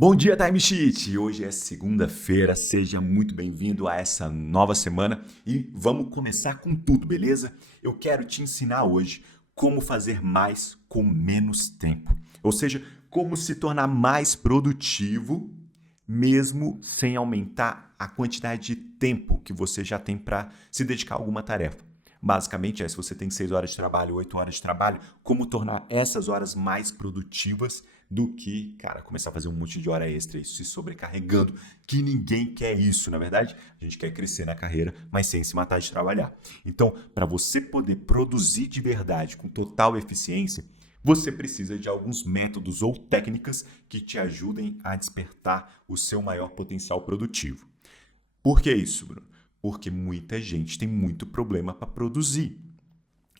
Bom dia, Time Sheet! Hoje é segunda-feira, seja muito bem-vindo a essa nova semana e vamos começar com tudo, beleza? Eu quero te ensinar hoje como fazer mais com menos tempo, ou seja, como se tornar mais produtivo mesmo sem aumentar a quantidade de tempo que você já tem para se dedicar a alguma tarefa. Basicamente se você tem 6 horas de trabalho, 8 horas de trabalho, como tornar essas horas mais produtivas do que, cara, começar a fazer um monte de hora extra e se sobrecarregando, que ninguém quer isso, na verdade. A gente quer crescer na carreira, mas sem se matar de trabalhar. Então, para você poder produzir de verdade com total eficiência, você precisa de alguns métodos ou técnicas que te ajudem a despertar o seu maior potencial produtivo. Por que isso, Bruno? Porque muita gente tem muito problema para produzir.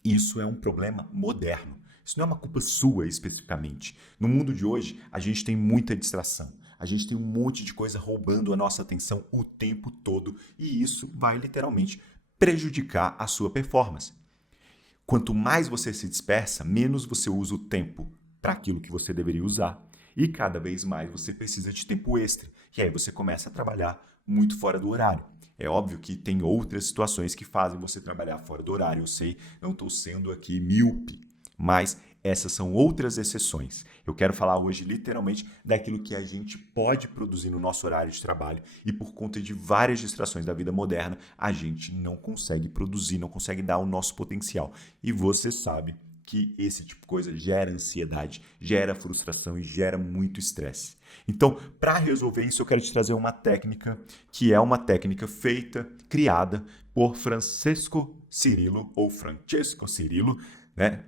Isso é um problema moderno. Isso não é uma culpa sua especificamente. No mundo de hoje, a gente tem muita distração. A gente tem um monte de coisa roubando a nossa atenção o tempo todo e isso vai literalmente prejudicar a sua performance. Quanto mais você se dispersa, menos você usa o tempo para aquilo que você deveria usar. E cada vez mais você precisa de tempo extra. E aí você começa a trabalhar muito fora do horário. É óbvio que tem outras situações que fazem você trabalhar fora do horário. Eu sei, não estou sendo aqui míope, mas essas são outras exceções. Eu quero falar hoje literalmente daquilo que a gente pode produzir no nosso horário de trabalho e por conta de várias distrações da vida moderna, a gente não consegue produzir, não consegue dar o nosso potencial. E você sabe que esse tipo de coisa gera ansiedade, gera frustração e gera muito estresse. Então, para resolver isso, eu quero te trazer uma técnica que é uma técnica feita, criada por Francesco Cirillo, ou Francesco Cirillo, né?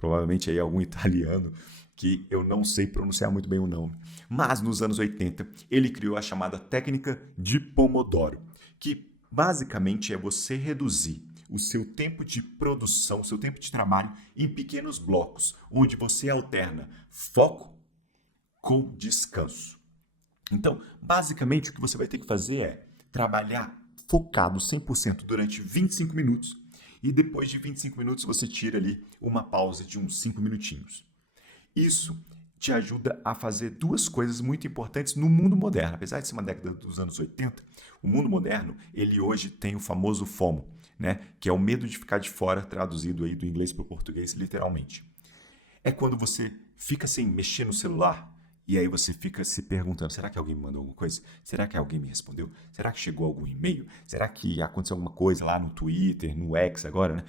Provavelmente aí algum italiano que eu não sei pronunciar muito bem o nome. Mas nos anos 80, ele criou a chamada técnica de Pomodoro, que basicamente é você reduzir o seu tempo de produção, o seu tempo de trabalho em pequenos blocos, onde você alterna foco com descanso. Então, basicamente, o que você vai ter que fazer é trabalhar focado 100% durante 25 minutos e depois de 25 minutos você tira ali uma pausa de uns 5 minutinhos. Isso te ajuda a fazer duas coisas muito importantes no mundo moderno. Apesar de ser uma década dos anos 80, o mundo moderno, ele hoje tem o famoso FOMO, né? Que é o medo de ficar de fora, traduzido aí do inglês para o português literalmente. É quando você fica sem mexer no celular e aí você fica se perguntando, será que alguém me mandou alguma coisa? Será que alguém me respondeu? Será que chegou algum e-mail? Será que aconteceu alguma coisa lá no Twitter, no X agora, né?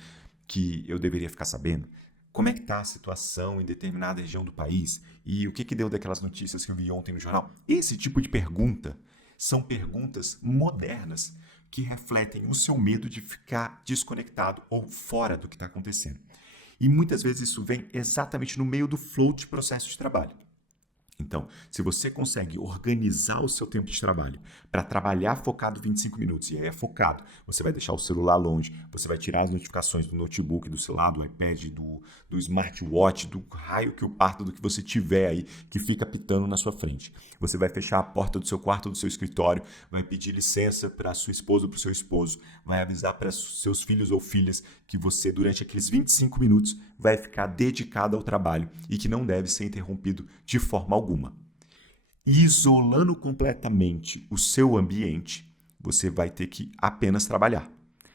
Que eu deveria ficar sabendo? Como é que está a situação em determinada região do país? E o que deu daquelas notícias que eu vi ontem no jornal? Esse tipo de pergunta são perguntas modernas que refletem o seu medo de ficar desconectado ou fora do que está acontecendo. E muitas vezes isso vem exatamente no meio do flow de processo de trabalho. Então, se você consegue organizar o seu tempo de trabalho para trabalhar focado 25 minutos, e aí é focado, você vai deixar o celular longe, você vai tirar as notificações do notebook, do celular, do iPad, do smartwatch, do raio que o parta do que você tiver aí, que fica pitando na sua frente. Você vai fechar a porta do seu quarto, do seu escritório, vai pedir licença para sua esposa ou para o seu esposo, vai avisar para seus filhos ou filhas que você, durante aqueles 25 minutos, vai ficar dedicado ao trabalho e que não deve ser interrompido de forma alguma. Isolando completamente o seu ambiente, você vai ter que apenas trabalhar.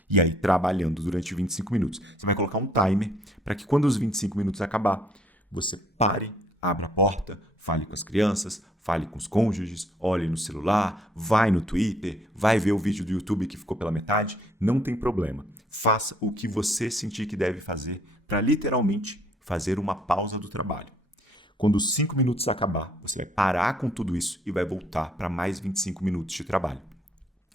E aí, trabalhando durante 25 minutos, você vai colocar um timer para que quando os 25 minutos acabar, você pare, abra a porta, fale com as crianças, fale com os cônjuges, olhe no celular, vai no Twitter, vai ver o vídeo do YouTube que ficou pela metade, não tem problema. Faça o que você sentir que deve fazer para literalmente fazer uma pausa do trabalho. Quando os 5 minutos acabar, você vai parar com tudo isso e vai voltar para mais 25 minutos de trabalho.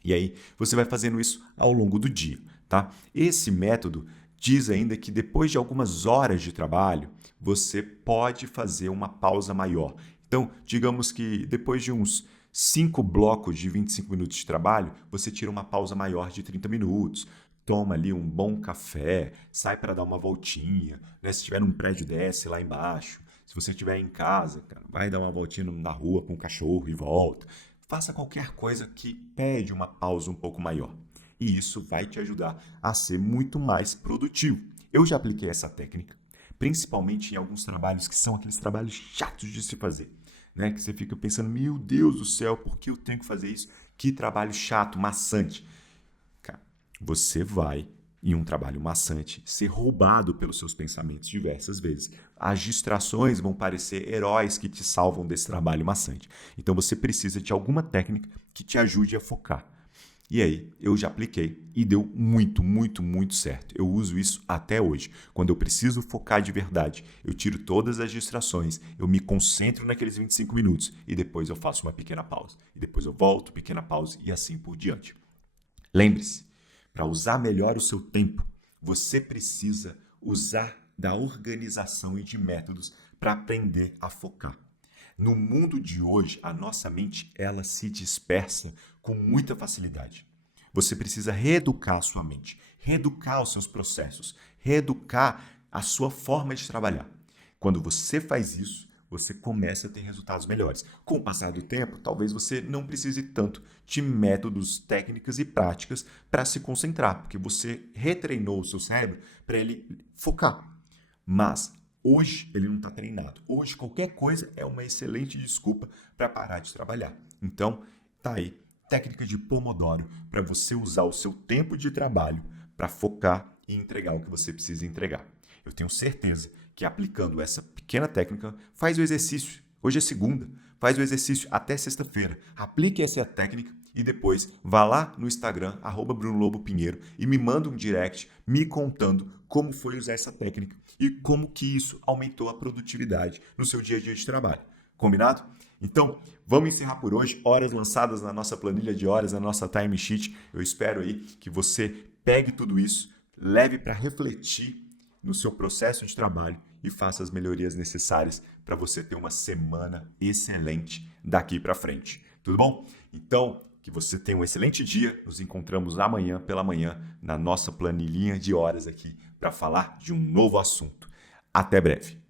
E aí você vai fazendo isso ao longo do dia, tá? Esse método diz ainda que depois de algumas horas de trabalho, você pode fazer uma pausa maior. Então, digamos que depois de uns 5 blocos de 25 minutos de trabalho, você tira uma pausa maior de 30 minutos, toma ali um bom café, sai para dar uma voltinha, né? Se estiver num prédio, desce lá embaixo. Se você estiver em casa, cara, vai dar uma voltinha na rua com o cachorro e volta. Faça qualquer coisa que pede uma pausa um pouco maior. E isso vai te ajudar a ser muito mais produtivo. Eu já apliquei essa técnica, principalmente em alguns trabalhos que são aqueles trabalhos chatos de se fazer. né? Que você fica pensando, meu Deus do céu, por que eu tenho que fazer isso? Que trabalho chato, maçante. Cara, você vai, em um trabalho maçante, ser roubado pelos seus pensamentos diversas vezes. As distrações vão parecer heróis que te salvam desse trabalho maçante. Então você precisa de alguma técnica que te ajude a focar. E aí, eu já apliquei e deu muito, muito, muito certo. Eu uso isso até hoje. Quando eu preciso focar de verdade, eu tiro todas as distrações, eu me concentro naqueles 25 minutos e depois eu faço uma pequena pausa. E depois eu volto, pequena pausa e assim por diante. Lembre-se, para usar melhor o seu tempo, você precisa usar da organização e de métodos para aprender a focar. No mundo de hoje, a nossa mente ela se dispersa com muita facilidade. Você precisa reeducar a sua mente, reeducar os seus processos, reeducar a sua forma de trabalhar. Quando você faz isso, você começa a ter resultados melhores. Com o passar do tempo, talvez você não precise tanto de métodos, técnicas e práticas para se concentrar, porque você retreinou o seu cérebro para ele focar. Mas hoje ele não está treinado. Hoje qualquer coisa é uma excelente desculpa para parar de trabalhar. Então, tá aí, técnica de Pomodoro para você usar o seu tempo de trabalho para focar e entregar o que você precisa entregar. Eu tenho certeza que aplicando essa pequena técnica, faz o exercício. Hoje é segunda, faz o exercício até sexta-feira. Aplique essa técnica e depois vá lá no Instagram, @BrunoLoboPinheiro, e me manda um direct me contando como foi usar essa técnica e como que isso aumentou a produtividade no seu dia a dia de trabalho. Combinado? Então, vamos encerrar por hoje. Horas lançadas na nossa planilha de horas, na nossa timesheet. Eu espero aí que você pegue tudo isso, leve para refletir no seu processo de trabalho e faça as melhorias necessárias para você ter uma semana excelente daqui para frente. Tudo bom? Então, que você tenha um excelente dia. Nos encontramos amanhã pela manhã na nossa planilhinha de horas aqui para falar de um novo assunto. Até breve.